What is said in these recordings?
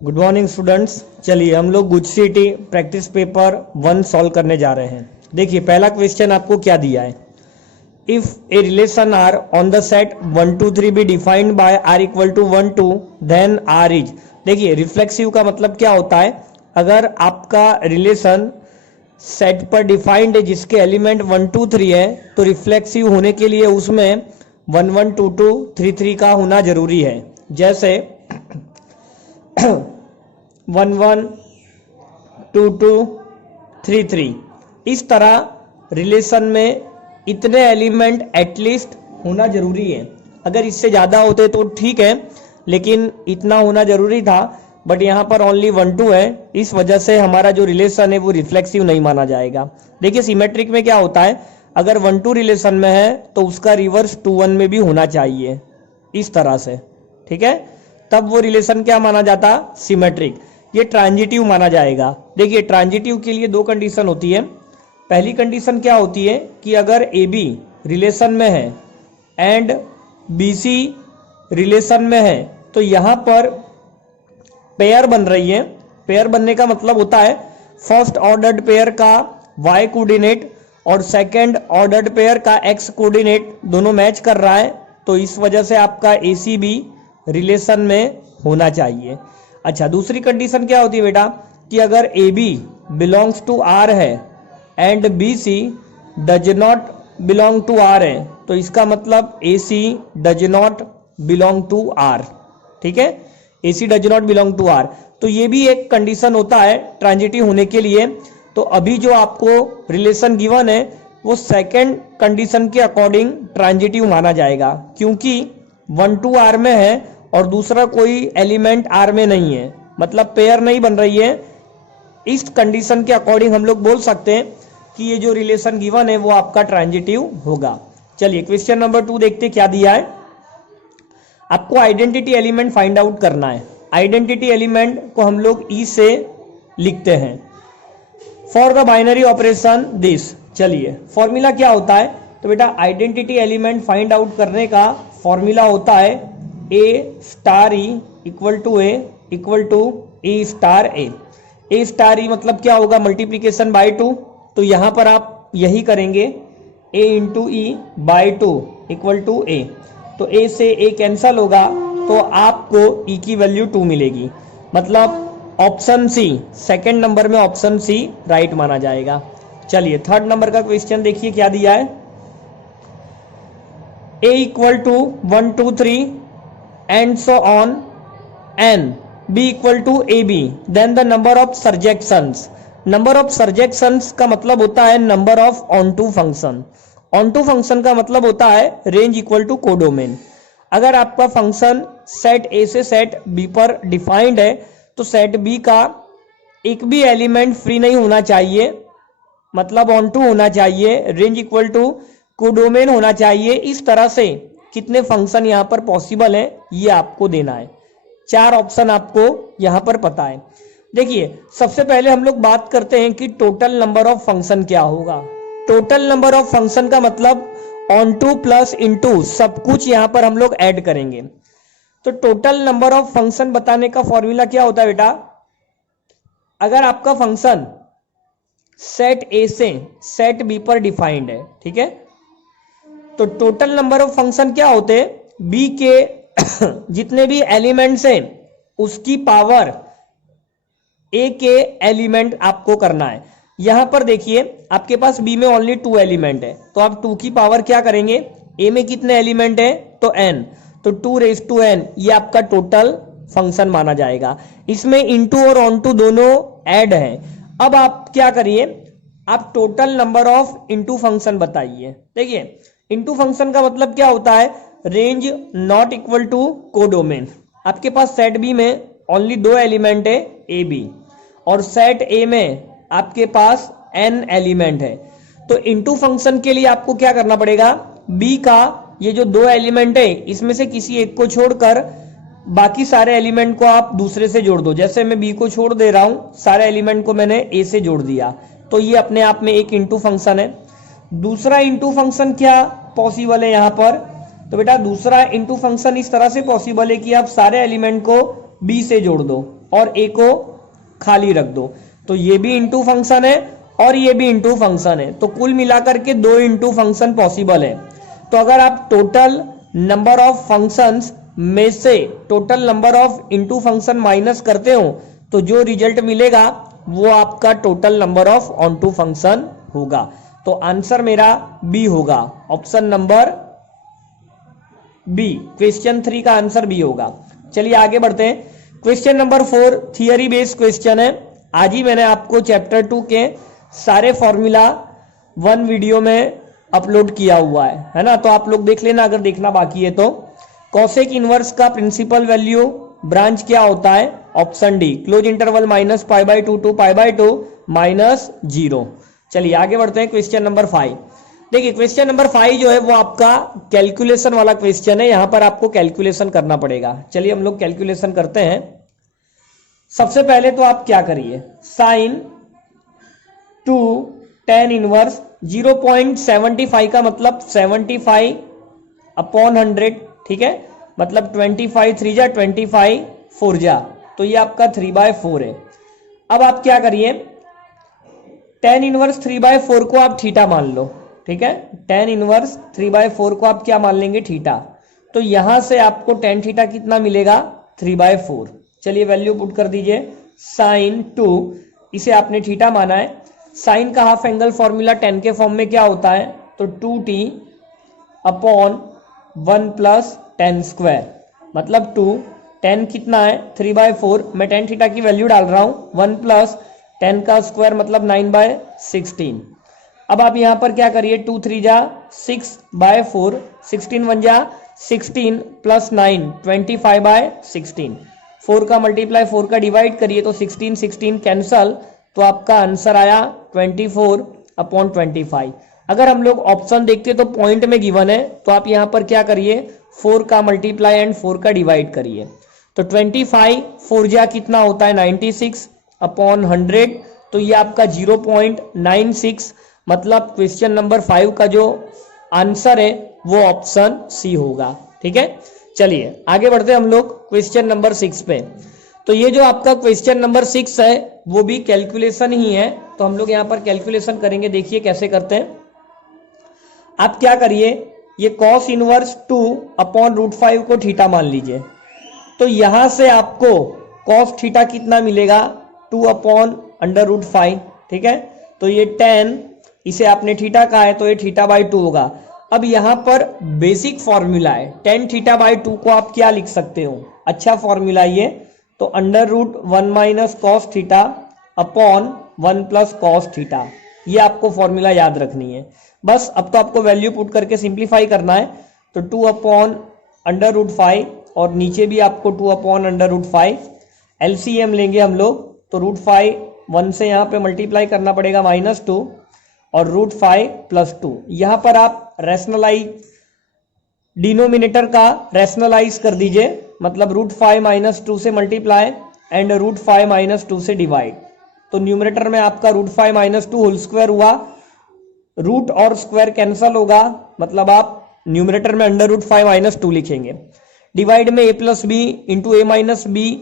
Good morning students. चलिए हम लोग गुजसीटी प्रैक्टिस पेपर 1 सॉल्व करने जा रहे हैं। देखिए पहला क्वेश्चन आपको क्या दिया है। If a relation R on the set 1 2 3 B defined by R equal to 1 2 then R is. देखिए रिफ्लेक्सिव का मतलब क्या होता है। अगर आपका रिलेशन सेट पर डिफाइंड है जिसके एलिमेंट 1 2 3 है तो रिफ्लेक्सिव होने के लिए उसमें 1 1 2 2 3 3 का होना जरूरी है। जैसे 1 1 2 2 3 3 इस तरह रिलेशन में इतने एलिमेंट एटलीस्ट होना जरूरी है। अगर इससे ज़्यादा होते तो ठीक है, लेकिन इतना होना जरूरी था। बट यहाँ पर ओनली 1 2 है, इस वजह से हमारा जो रिलेशन है वो रिफ्लेक्सिव नहीं माना जाएगा। देखिए सिमेट्रिक में क्या होता है, अगर 1 2 रिलेशन में है तो उसका रिवर्स 2 1 में भी होना चाहिए, इस तरह से, ठीक है, तब वो रिलेशन क्या माना जाता, सिमेट्रिक। ये ट्रांजिटिव माना जाएगा। देखिए ट्रांजिटिव के लिए दो कंडीशन होती है। पहली कंडीशन क्या होती है कि अगर ए बी रिलेशन में है एंड बी सी रिलेशन में है तो यहाँ पर पेयर बन रही है। पेयर बनने का मतलब होता है फर्स्ट ऑर्डर्ड पेयर का वाई कोऑर्डिनेट और सेकंड ऑर्डर्ड पेयर का एक्स कोऑर्डिनेट दोनों मैच कर रहा है, तो इस वजह से आपका ए सी बी रिलेशन में होना चाहिए। अच्छा, दूसरी कंडीशन क्या होती है बेटा कि अगर A B belongs to R है and B C does not belong to R है, तो इसका मतलब A C does not belong to R. ठीक है, A C does not belong to R, तो ये भी एक कंडीशन होता है ट्रांजिटिव होने के लिए। तो अभी जो आपको रिलेशन गिवन है वो सेकंड कंडीशन के अकॉर्डिंग ट्रांजिटिव माना जाएगा, क्योंकि 1 2 आर में है और दूसरा कोई एलिमेंट आर में नहीं है, मतलब पेयर नहीं बन रही है। इस कंडीशन के अकॉर्डिंग हम लोग बोल सकते हैं कि ये जो रिलेशन गिवन है वो आपका ट्रांजिटिव होगा। चलिए क्वेश्चन नंबर 2 देखते क्या दिया है। आपको आइडेंटिटी एलिमेंट फाइंड आउट करना है। आइडेंटिटी एलिमेंट को हम लोग ई से लिखते हैं for the binary operation this. चलिए फॉर्मूला क्या होता है, तो बेटा आइडेंटिटी एलिमेंट फाइंड आउट करने का फॉर्मूला होता है A star E equal to A star A. A star E मतलब क्या होगा, मल्टीप्लीकेशन बाय 2, तो यहां पर आप यही करेंगे A into E by 2 equal to A, तो ए से ए कैंसल होगा तो आपको ई की वैल्यू 2 मिलेगी। मतलब ऑप्शन सी, सेकंड नंबर में ऑप्शन सी राइट माना जाएगा। चलिए थर्ड नंबर का क्वेश्चन देखिए क्या दिया है। A equal to 1 2 3 and so on N B equal to A B, then the number of surjections. Number of surjections का मतलब होता है number of onto function. Onto function का मतलब होता है रेंज इक्वल टू कोडोमेन। अगर आपका फंक्शन सेट ए से सेट बी पर डिफाइंड है तो सेट बी का एक भी एलिमेंट फ्री नहीं होना चाहिए, मतलब ऑन टू होना चाहिए, रेंज इक्वल टू कोडोमेन होना चाहिए। इस तरह से कितने फंक्शन यहाँ पर पॉसिबल है ये आपको देना है। 4 ऑप्शन आपको यहाँ पर पता है। देखिए सबसे पहले हम लोग बात करते हैं कि टोटल नंबर ऑफ फंक्शन क्या होगा। टोटल नंबर ऑफ फंक्शन का मतलब ऑन टू प्लस इनटू सब कुछ यहाँ पर हम लोग ऐड करेंगे। तो टोटल नंबर ऑफ फंक्शन बताने का फॉर्मूला क्या होता है बेटा, अगर आपका फंक्शन सेट ए से सेट बी पर डिफाइंड है, ठीक है, तो टोटल नंबर ऑफ फंक्शन क्या होते हैं, बी के जितने भी एलिमेंट्स हैं उसकी पावर ए के एलिमेंट आपको करना है। यहां पर देखिए आपके पास बी में ओनली 2 एलिमेंट है, तो आप 2 की पावर क्या करेंगे, ए में कितने एलिमेंट है तो n, तो 2 रेज टू n, ये आपका टोटल फंक्शन माना जाएगा। इसमें इनटू और ऑन टू दोनों ऐड है। अब आप क्या करिए, आप total number of into function बताइए। देखिए इनटू फंक्शन का मतलब क्या होता है, range not equal to codomain. आपके पास सेट बी में ओनली 2 एलिमेंट है ए बी, और सेट ए में आपके पास n एलिमेंट है। तो इनटू फंक्शन के लिए आपको क्या करना पड़ेगा, b का ये जो 2 एलिमेंट है इसमें से किसी एक को छोड़कर बाकी सारे एलिमेंट को आप दूसरे से जोड़ दो। जैसे मैं b को छोड़ दे रहा हूं, सारे एलिमेंट को मैंने a से जोड़ दिया, तो ये अपने आप में एक इनटू फंक्शन है। दूसरा इनटू फंक्शन क्या पॉसिबल है यहाँ पर, तो बेटा दूसरा इनटू फंक्शन इस तरह से पॉसिबल है कि आप सारे एलिमेंट को b से जोड़ दो। और ए को खाली रख दो, तो ये भी इंटू फंक्शन है और ये भी इंटू फंक्शन है, तो कुल मिलाकर के 2 इंटू फंक्शन पॉसिबल है। तो अगर आप टोटल नंबर ऑफ फंक्शंस में से total number of into function minus करते हो तो जो रिजल्ट मिलेगा वो आपका total number of onto function होगा। तो आंसर मेरा बी होगा, ऑप्शन नंबर बी, क्वेश्चन 3 का आंसर बी होगा। चलिए आगे बढ़ते हैं। Question number 4 theory based question है। आज ही मैंने आपको चैप्टर 2 के सारे फॉर्मूला 1 वीडियो में अपलोड किया हुआ है ना, तो आप लोग देख लेना अगर देखना बाकी है तो। कॉसेक इनवर्स का प्रिंसिपल वैल्यू ब्रांच क्या होता है? Option D, close interval minus π/2 to π/2 minus 0। चलिए आगे बढ़ते हैं। क्वेश्चन नंबर 5 देखिए, क्वेश्चन नंबर 5 जो है वो आपका कैलकुलेशन वाला क्वेश्चन है। यहां पर आपको कैलकुलेशन करना पड़ेगा। चलिए हम लोग कैलकुलेशन करते हैं। सबसे पहले तो आप क्या करिए, साइन 2 tan इनवर्स 0.75 का मतलब 75/100, ठीक है, मतलब 25 3 जा 25 4 जा, तो ये आपका 3/4 है। अब आप क्या करिए, tan इनवर्स 3/4 को आप थीटा मान लो, ठीक है, tan इनवर्स 3/4 को आप क्या मान लेंगे? थीटा। तो यहां से आपको tan थीटा कितना मिलेगा? 3/4। चलिए वैल्यू पुट कर दीजिए। साइन 2, इसे आपने थीटा माना है। साइन का हाफ एंगल फॉर्मूला tan के फॉर्म में क्या होता है? तो 2t/1 + tan स्क्वायर, मतलब 2 tan कितना है? 3/4। मैं tan थीटा की वैल्यू डाल रहा हूं, 1 + tan का स्क्वायर मतलब 9/16। अब आप यहां पर क्या करिए, 2 3 जा 6/4, 16 1 जा 16 + 9 25/16, 4 का मल्टीप्लाई 4 का डिवाइड करिए तो 16 16 कैंसल, तो आपका आंसर आया 24/25। अगर हम लोग ऑप्शन देखते तो पॉइंट में गिवन है, तो आप यहां पर क्या करिए, 4 का मल्टीप्लाई एंड 4 का डिवाइड करिए, तो 25 4 जा कितना होता है? 96/100, तो ये आपका 0.96, मतलब क्वेश्चन नंबर 5 का जो आंसर है वो ऑप्शन सी होगा। ठीक है, चलिए आगे बढ़ते हैं हम लोग क्वेश्चन नंबर 6 पे। तो ये जो आपका क्वेश्चन नंबर 6 है वो भी कैलकुलेशन ही है, तो हम लोग यहाँ पर कैलकुलेशन करेंगे। देखिए कैसे करते हैं। आप क्या करिए, ये cos इनवर्स 2/√5 को थीटा मान लीजिए, तो यहां से आपको cos थीटा कितना मिलेगा? 2/√5, ठीक है, तो ये tan, इसे आपने थीटा कहा है तो ये θ/2 होगा। अब यहां पर बेसिक फॉर्मूला है, tan θ/2 को आप क्या लिख सकते हो? अच्छा फॉर्मूला ये, तो √1 - cos θ/1 + cos θ, ये आपको फॉर्मूला याद रखनी है बस। अब तो आपको वैल्यू पुट करके सिंप्लीफाई करना है, तो 2/√5 और नीचे भी आपको 2/√5, एलसीएम लेंगे हम लोग, तो √5 1 से यहाँ पे मल्टीप्लाई करना पड़ेगा -2 और √5 + 2। यहाँ पर आप रैशनलाइज, डिनोमिनेटर का रैशनलाइज कर दीजिए, मतलब √5 - 2 से मल्टीप्लाई एंड √5 - 2 से डिवाइड, तो न्यूमरेटर में आपका √5 - 2 होल स्क्वायर हुआ, रूट और स्क्वायर कैंसल होगा, मतलब आप न्यूमरेटर में √5 - 2 लिखेंगे। डिवाइड में a + b into a - b,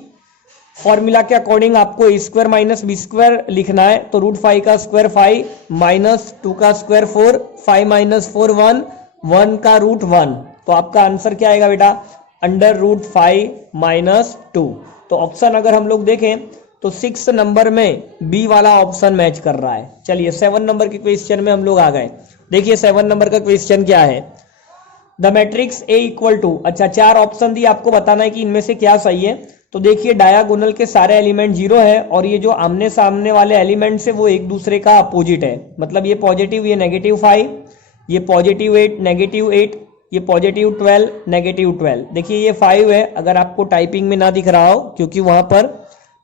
formula के अकॉर्डिंग आपको a² - b² लिखना है, तो √5 का स्क्वायर 5 -2 का स्क्वायर 4, 5 - 4 1, 1 का √1, तो आपका आंसर क्या आएगा बेटा? √5 - 2। तो ऑप्शन अगर हम लोग देखें तो 6 नंबर में बी वाला ऑप्शन मैच कर रहा है। चलिए 7 नंबर के क्वेश्चन में हम लोग आ गए। देखिए 7 नंबर का क्वेश्चन क्या है, द मैट्रिक्स A = अच्छा 4 ऑप्शन दिए, आपको बताना है कि इनमें से क्या सही है। तो देखिए डायगोनल के सारे एलिमेंट 0 है और ये जो आमने सामने वाले एलिमेंट्स है वो एक दूसरे का अपोजिट है, मतलब ये पॉजिटिव, ये -5, ये +8 -8, ये +12 -12। देखिए ये 5 है, अगर आपको टाइपिंग में ना दिख रहा हो क्योंकि वहां पर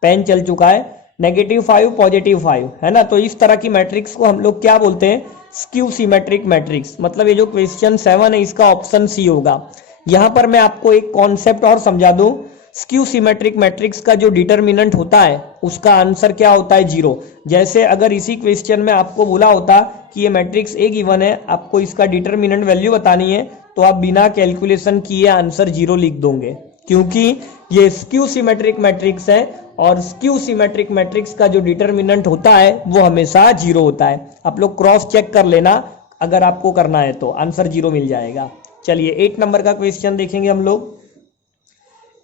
पेन चल चुका है, -5 +5 है ना। तो इस तरह की मैट्रिक्स को हम लोग क्या बोलते हैं? Skew symmetric matrix. मतलब ये जो क्वेश्चन 7 है इसका ऑप्शन सी होगा। यहां पर मैं आपको एक कॉन्सेप्ट और समझा दूं, स्क्यू सिमेट्रिक मैट्रिक्स का जो डिटरमिनेंट होता है उसका आंसर क्या होता है? 0। जैसे अगर इसी क्वेश्चन में आपको बोला होता कि ये मैट्रिक्स A गिवन है, आपको इसका डिटरमिनेंट वैल्यू बतानी है, तो आप बिना कैलकुलेशन किए आंसर 0 लिख दोगे। क्योंकि ये स्क्यू सिमेट्रिक मैट्रिक्स है और स्क्यू सिमेट्रिक मैट्रिक्स का जो डिटर्मिनेंट होता है वो हमेशा 0 होता है। आप लोग क्रॉस चेक कर लेना, अगर आपको करना है तो आंसर 0 मिल जाएगा। चलिए 8 नंबर का क्वेश्चन देखेंगे हम लोग।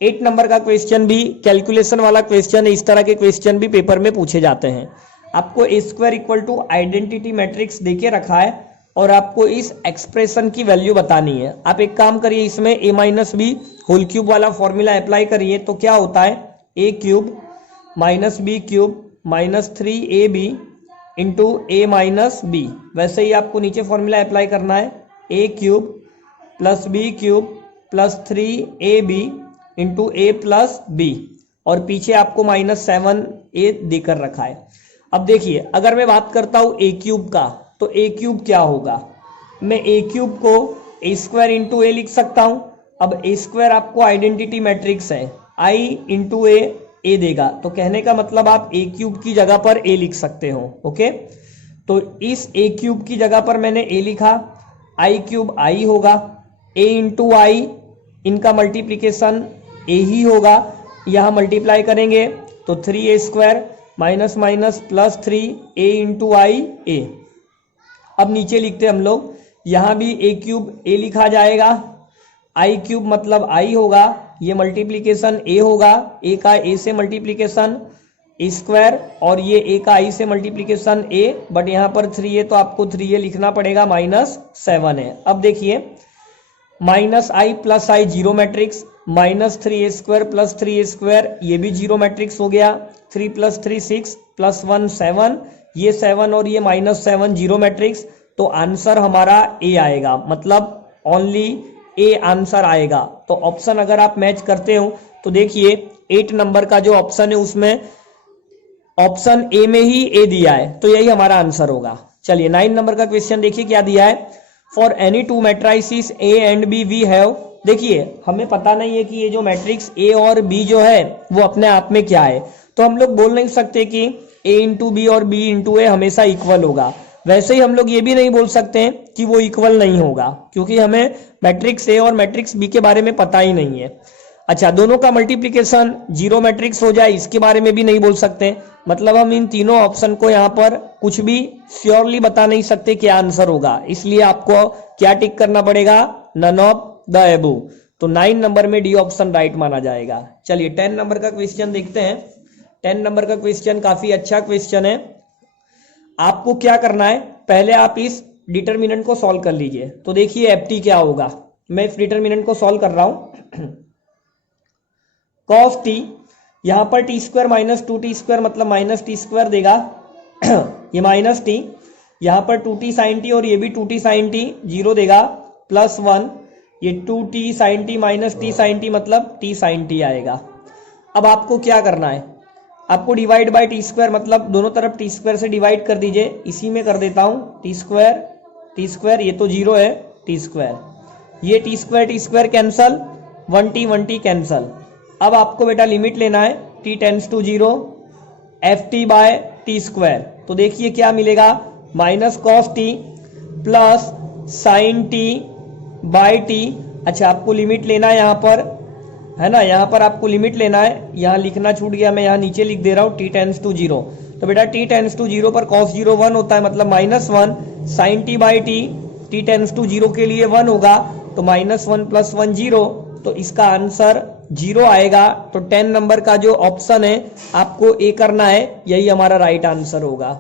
8 नंबर का क्वेश्चन भी कैलकुलेशन वाला क्वेश्चन है। इस तरह के क्वेश्चन भी पेपर में पूछे जाते हैं। आपको A square equal to identity matrix देके रखा है और आपको इस एक्सप्रेशन की वैल्यू बतानी है। आप एक काम करिए, इसमें a minus B whole cube वाला फॉर्मूला अप्लाई करिए तो क्या होता है, a cube minus B cube minus 3ab into A minus B. वैसे ही आपको नीचे फॉर्मूला अप्लाई करना है, a cube plus B cube plus 3ab into A plus B, और पीछे आपको -7a देकर रखा है। अब देखिए, अगर मैं बात करता हूं a क्यूब का, तो a क्यूब क्या होगा, मैं a क्यूब को a स्क्वायर इंटू ए लिख सकता हूं। अब a स्क्वायर आपको आइडेंटिटी मैट्रिक्स है, i इंटू ए देगा, तो कहने का मतलब आप a क्यूब की जगह पर a लिख सकते हो। ओके, तो इस a क्यूब की जगह पर मैंने a लिखा, i क्यूब i होगा, a इंटू आई, इनका मल्टीप्लीकेशन a ही होगा। यहां मल्टीप्लाई करेंगे तो 3a square minus minus plus 3a into I A. अब नीचे लिखते हम लोग, यहां भी a क्यूब a लिखा जाएगा, i क्यूब मतलब i होगा, ये मल्टीप्लीकेशन a होगा, a का a से मल्टीप्लीकेशन a स्क्वायर, और ये a का i से मल्टीप्लीकेशन a, बट यहाँ पर 3a तो आपको 3a लिखना पड़ेगा, -7 है। अब देखिए, minus I plus I zero matrix, minus 3a square plus 3a square, ये भी जीरो मैट्रिक्स हो गया, 3 + 3 6 + 1 7, ये 7 और ये -7 जीरो मैट्रिक्स। तो आंसर हमारा ए आएगा, मतलब ओनली ए आंसर आएगा। तो ऑप्शन अगर आप मैच करते हो तो देखिए 8 नंबर का जो ऑप्शन है उसमें ऑप्शन ए में ही ए दिया है, तो यही हमारा आंसर होगा। चलिए 9 नंबर का क्वेश्चन देखिए क्या दिया है। For any two matrices A and B we have, देखिए हमें पता नहीं है कि ये जो मैट्रिक्स ए और बी जो है वो अपने आप में क्या है, तो हम लोग बोल नहीं सकते कि ए इंटू बी और बी इंटू ए हमेशा इक्वल होगा। वैसे ही हम लोग ये भी नहीं बोल सकते हैं कि वो इक्वल नहीं होगा, क्योंकि हमें मैट्रिक्स ए और मैट्रिक्स बी के बारे में पता ही नहीं है। अच्छा, दोनों का मल्टीप्लिकेशन जीरो मैट्रिक्स हो जाए, इसके बारे में भी नहीं बोल सकते। मतलब हम इन तीनों ऑप्शन को यहाँ पर कुछ भी श्योरली बता नहीं सकते क्या आंसर होगा, इसलिए आपको क्या टिक करना पड़ेगा, नन ऑफ द अबव। तो 9 नंबर में डी ऑप्शन राइट माना जाएगा। चलिए 10 नंबर का क्वेश्चन देखते हैं। 10 नंबर का क्वेश्चन काफी अच्छा क्वेश्चन है। आपको क्या करना है, पहले आप इस डिटर्मिनेंट को सॉल्व कर लीजिए। तो देखिए एफ टी क्या होगा, मैं इस डिटर्मिनेंट को सॉल्व कर रहा हूं। cos t, यहां पर T square minus 2t square मतलब माइनस टी स्क्वायर देगा, ये माइनस टी, यहां पर 2t साइन टी और ये भी 2t साइन टी 0 देगा, +1, ये 2t sine T minus T sine T मतलब t साइन टी आएगा। अब आपको क्या करना है, आपको डिवाइड बाय टी स्क्वायर, मतलब दोनों तरफ टी स्क्वायर से डिवाइड कर दीजिए। इसी में कर देता हूं, टी स्क्वायर, ये तो 0 है, टी स्क्वायर, ये T square cancel, 1t cancel. अब आपको बेटा लिमिट लेना है, t tends to 0 F T by T square. तो देखिए क्या मिलेगा, minus cos T plus sine T by T. अच्छा, आपको लिमिट लेना है यहाँ पर, है ना, यहाँ पर आपको लिमिट लेना है, यहाँ लिखना छूट गया, मैं यहाँ नीचे लिख दे रहा हूँ, t टेंड्स टू 0। तो बेटा t टेंड्स टू 0 पर cos 0 1 होता है, मतलब -1, sine T by T, t tends to 0 के लिए 1 होगा, तो -1 + 1 0, तो इसका आंसर 0 आएगा। तो 10 नंबर का जो ऑप्शन है आपको ए करना है, यही हमारा राइट आंसर होगा।